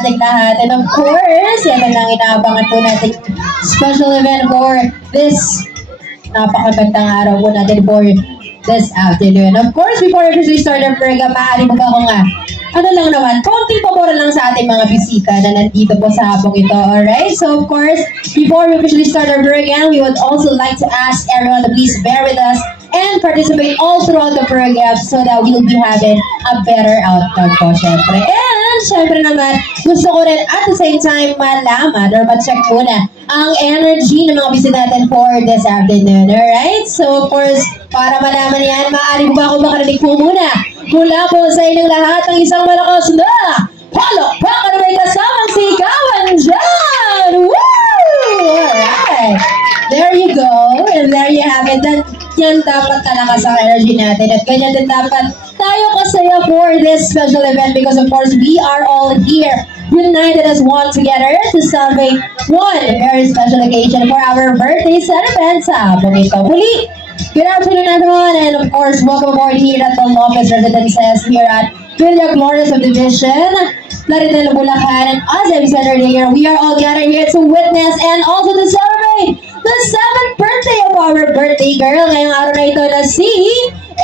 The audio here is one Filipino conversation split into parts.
ating lahat. And of course, yan ang inaabangan po natin special event for this napakagandang araw po natin for this afternoon. Of course, before we start our program, maaari mo ba ako nga, ano lang naman, konting pabora lang sa ating mga bisita na nandito po sa hapong ito, alright? So of course, before we officially start our program, we would also like to ask everyone to please bear with us and participate all throughout the program so that we'll be having a better outcome po, syempre. And syempre naman, gusto ko rin at the same time malaman or ma-check muna ang energy ng mga bisita natin for this afternoon, alright? So of course, para malaman yan, maaari mo ba ako makarinig po muna mula po sa inyong lahat ng isang malakas na palakpakan na may kasamang sigawan dyan! Woo! Alright! There you go. And there you have it. Yan dapat kalakas ang energy natin. At ganyan din dapat tayo kasaya for this special event because of course we are all here united as one together to celebrate one very special occasion for our birthday celebration sa Bonito. Muli, good afternoon everyone, and of course welcome aboard here at the Lopez Residences here at Villa Glorious Subdivision, Larinel, Bulacan. And as I've said earlier, we are all gathered here to witness and also to celebrate the 7th birthday of our birthday girl ngayong araw na ito na si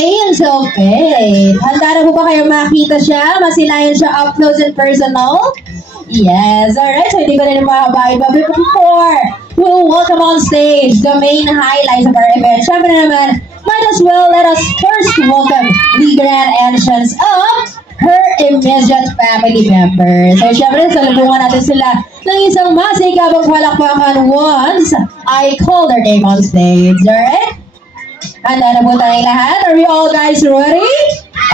Angel Faith. Handa na po ba kayo makita siya? Masilayan siya up close and personal? Yes, alright. So hindi ko rin mahabain pa before we'll welcome on stage the main highlights of our event. Siyempre naman, might as well let us first welcome the grand entrance of her immediate family members. So syempre, salubungan natin sila ng isang masikabang palakpakan once I call their name on stage. Alright? Handa na po tayong lahat? Are we all guys ready?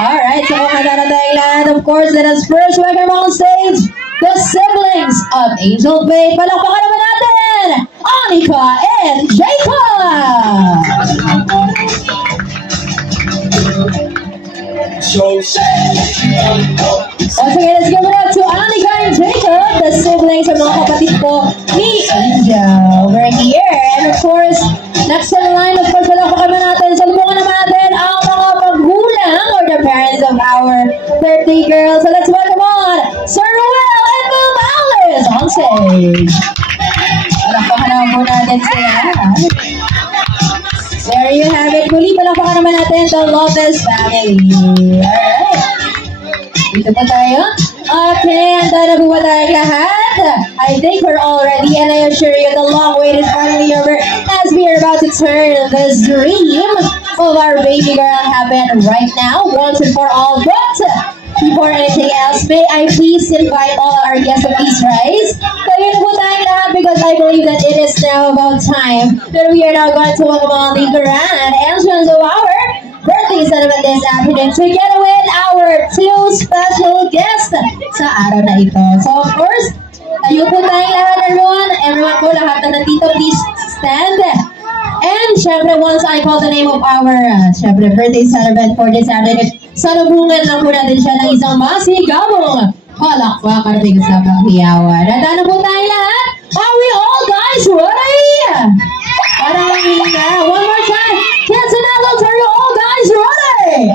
Alright, so kung handa na tayong lahat, of course, let us first welcome on stage the siblings of Angel Faith. Palakpakan naman natin, Anika and Jacob! Once again, let's give it up to Anika and Jacob, the siblings of mga kapatid po ni Angel over here. And of course, next in line, of course, palakpakan naman natin, salubungan naman natin ang mga magulang or the parents of our birthday girl. So let's welcome on Sir Ruel and Ma'am Alice on stage. Palakpakan naman po natin sila. There you have it. Muli, palakpakan naman natin the Lopez family. Alright. Dito po tayo. Okay, handa na po ba tayong lahat? I think we're all ready, and I assure you the long wait is finally over as we are about to turn this dream of our baby girl happen right now, once and for all. But before anything else, may I please invite all our guests to please rise. Tayo na po tayong lahat because I believe that it is now about time that we are now going to welcome on the grand entrance of our birthday celebrant this afternoon together with our two special guests sa araw na ito. So of course, tayo po tayong lahat, everyone po, lahat na nandito, please stand. And syempre, once I call the name of our syempre, birthday celebrant for this afternoon, salubungan lang po natin siya ng isang masigabong palakpakan rin sa paghiyawan. Handa na po tayong lahat? Are we all guys ready? Parang one more time. Kids and adults, are you all guys ready?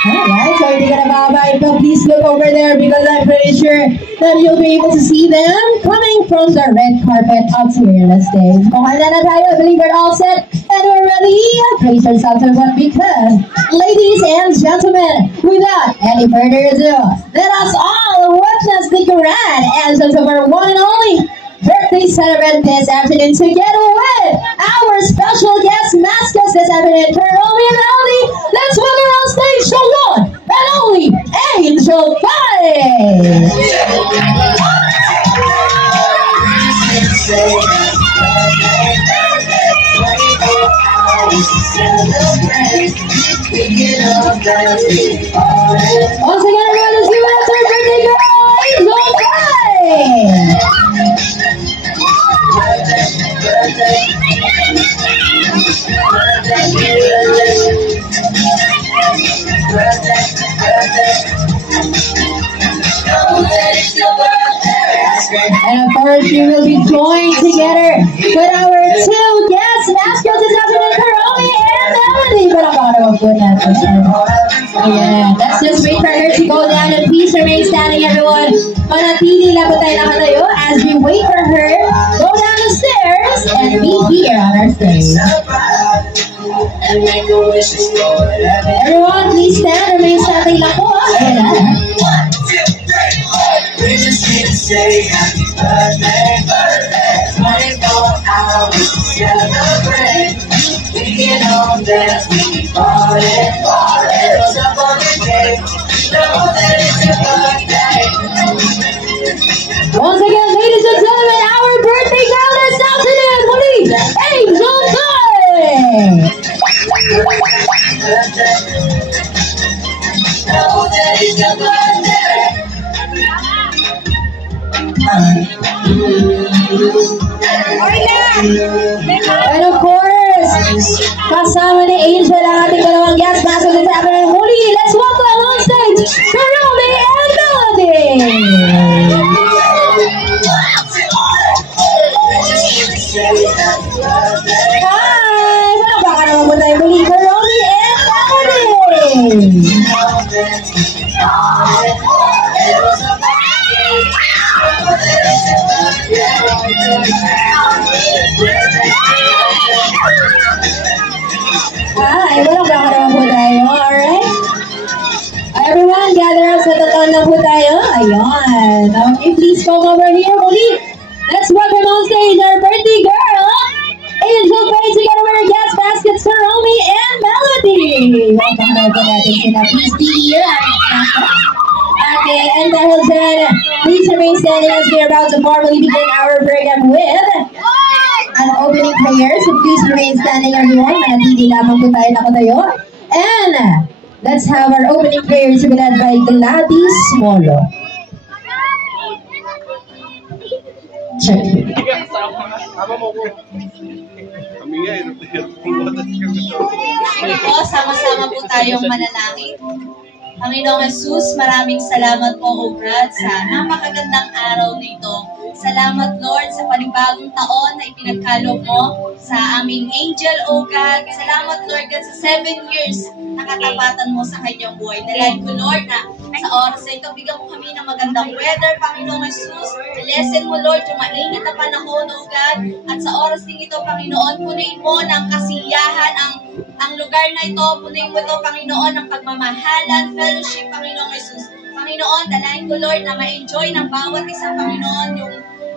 Alright, so hindi ka na babay, but please look over there because I'm pretty sure that you'll be able to see them coming from the red carpet up here on the stage. Kung handa na tayo, I believe we're all set and we're ready. Brace yourselves everyone because, ladies and gentlemen, without any further ado, let us all witness the grand entrance of our one and only birthday celebrant this afternoon together with our special guest mascots this afternoon, Karomi and Melody. Let's welcome on stage the one and only Angel Faith. Once again, everyone, let's give it up to our birthday girl, Angel Faith. And of course, we will be joined together with our two guests, mascots this afternoon, Karomi and Melody. Palakpakan naman po natin. Ayan. Let's just wait for her to go down and please remain standing, everyone. Manatili lang po tayo nakatayo as we wait for her go down the stairs and be here on our stage. Everyone, please stand. Remain standing lang po. Ayan na. We just need to say happy birthday, birthday. Money going out, we celebrate. We can all dance, we can party, party. It's a fucking day, know that it's your birthday. Once again, ladies and gentlemen, our birthday girl this afternoon, please, Angel Faye. Know that it's your birthday. And of course, kasama ni Angel ang ating dalawang guest master this afternoon. Muli, let's welcome on stage, Karome and Melody. Hi! Palakpakan naman po tayo muli, Karome and Melody. Hi, palakpakan naman po tayo, alright? Everyone, gather up sa tataon na po tayo. Ayun. Okay, please come over here, muli. Let's welcome on stage our birthday girl, Angel Faye, together with our guest baskets, Karome and Melody. Welcome na po natin sila. Please be here. Okay, and dahil dyan, please remain standing as we are about to formally begin our program with an opening prayer. So please remain standing, everyone. Manatili lamang po tayo nakatayo. And let's have our opening prayer to be led by Gladys Molo. Check. Po, sama-sama po tayong manalangin. Panginoong Jesus, maraming salamat po, O God, sa napakagandang araw nito. Salamat, Lord, sa panibagong taon na ipinagkaloob mo sa aming angel, O God. Salamat, Lord God, sa 7 years na katapatan mo sa kanyang buhay. Dalayan ko, Lord, na sa oras na ito, bigyan mo kami ng magandang weather, Panginoong Jesus. Lesson mo, Lord, yung mainit na panahon, O God. At sa oras din ito, Panginoon, punuin mo ng kasiyahan ang lugar na ito. Punuin mo ito, Panginoon, ng pagmamahalan, fellowship, Panginoong Jesus. Panginoon, dalayan ko, Lord, na ma-enjoy ng bawat isa, Panginoon,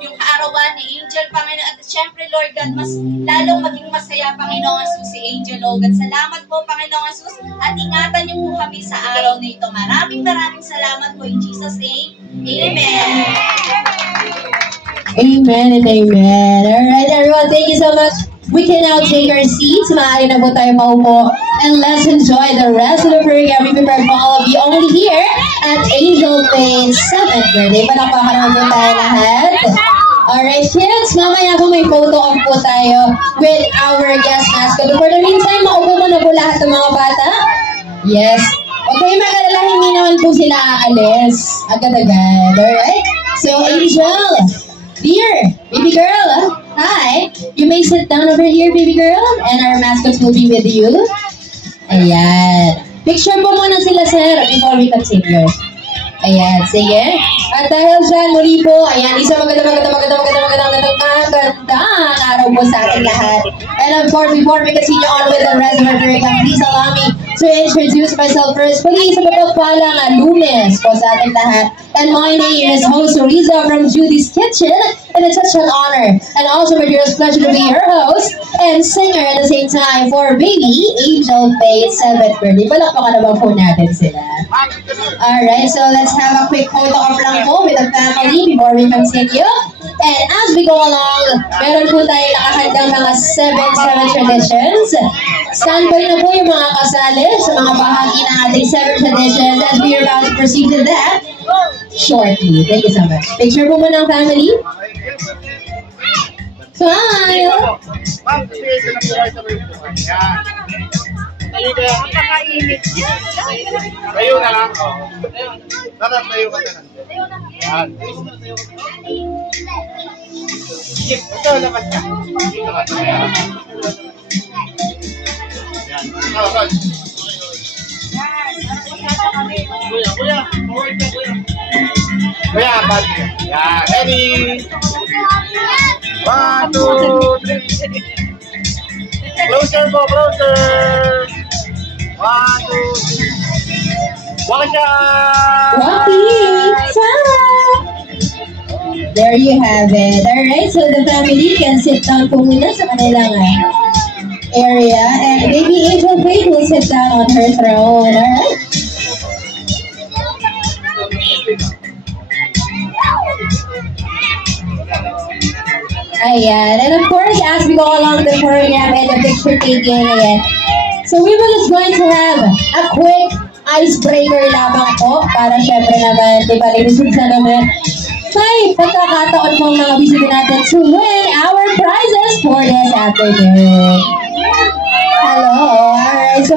yung kaarawan ni Angel, Panginoon. At syempre, Lord God, mas lalong maging masaya, Panginoon Jesus, si Angel, O God. Salamat po, Panginoon Jesus, at ingatan niyo po kami sa araw na ito. Maraming salamat po in Jesus' name. Amen. Amen and amen. Alright, everyone, thank you so much. We can now take our seats. Maaari na po tayo maupo. And let's enjoy the rest of the program we prepared for all of you only here at Angel Faye's 7th birthday. Palakpakan naman po tayo lahat. Alright, kids, mamaya po may photo off po tayo with our guest mascot. For the meantime, maupo mo na po lahat ng mga bata. Yes. Huwag kayo mag-alala, hindi naman po sila aalis. Agad-agad. Alright? So, Angel, dear, baby girl, hi. You may sit down over here, baby girl, and our mascots will be with you. Ayan. Picture po muna sila, sir, before we continue. Ayan, sige. At dahil dyan, muli po, ayan, isang magandang araw po sa ating lahat. And of course, before we continue on with the rest of our program, please allow me to introduce myself first. Please, mapagpalang Lunes po sa ating lahat. And my name is host Riza from Judy's Kitchen. And it's such an honor and also my dearest pleasure to be your host and singer at the same time for baby Angel Faye's 7th birthday. Palakpakan naman po natin sila. Alright, so let's have a quick photo off lang po with the family before we continue. And as we go along, meron po tayo nakahandang mga 7 traditions. Standby na po yung mga kasali sa mga bahagi ng ating 7 traditions as we are about to proceed to that shortly. Thank you so much. Picture po muna ng family. Smile! Tayo na lang. Dapat tayo ka na lang. Yan. Sige, ito, labas ka. Yan. Ron. Kuya. Forward ka, kuya. Kuya, bad. Yeah, ready. 1, 2, 3. Closer po, closer. 1, 2, 3. Waka siya! There you have it. Alright, so the family can sit down po muna sa kanilang area. And baby Angel Faith will sit down on her throne. Alright? Ayan. And of course, as we go along the program and the picture taking, ayan. So we will just going to have a quick icebreaker lamang po para syempre naman, di ba, ladies and gentlemen, may pagkakataon pong mga bisita natin to win our prizes for this afternoon. Hello. Alright. So